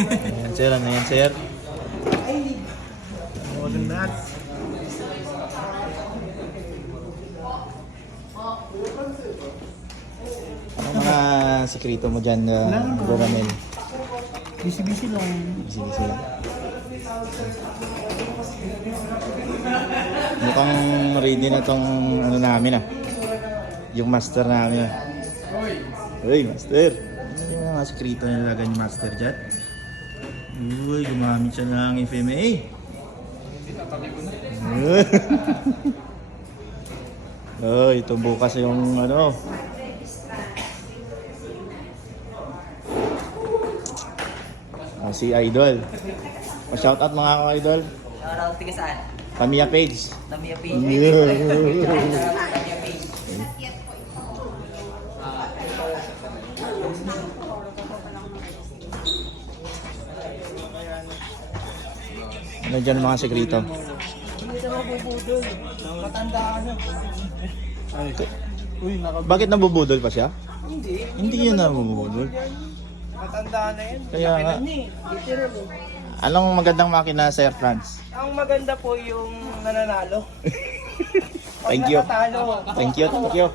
Ayan sir, ano yan sir? Golden nuts. Ano mga sekreto mo dyan, Bro Ramel? Busy-busy lang. Busy-busy lang. Mukhang ready na tong ano namin ah. Yung master namin ah. Uy, master! Ano yung mga sekreto na nilagay ni master dyan? Uy, gumamit siya ng FMA. Oh, ito bukas yung ano. Si Idol. Shoutout mga ka-idol. Shoutout tiga saan? Tamiya page. Tamiya Page. Yeah. Tamiya Page. Ano dyan mga sekreto? Hindi ka mabubudol. Matanda ka na. Ay. Uy, Bakit nabubudol pa siya? Hindi. Hindi yun nabubudol. Matanda na yan. Kaya nga. Literal eh. Anong magandang makina Sir Franz? Ang maganda po yung nananalo. Pag Thank you. natatalo, Thank you, thank you.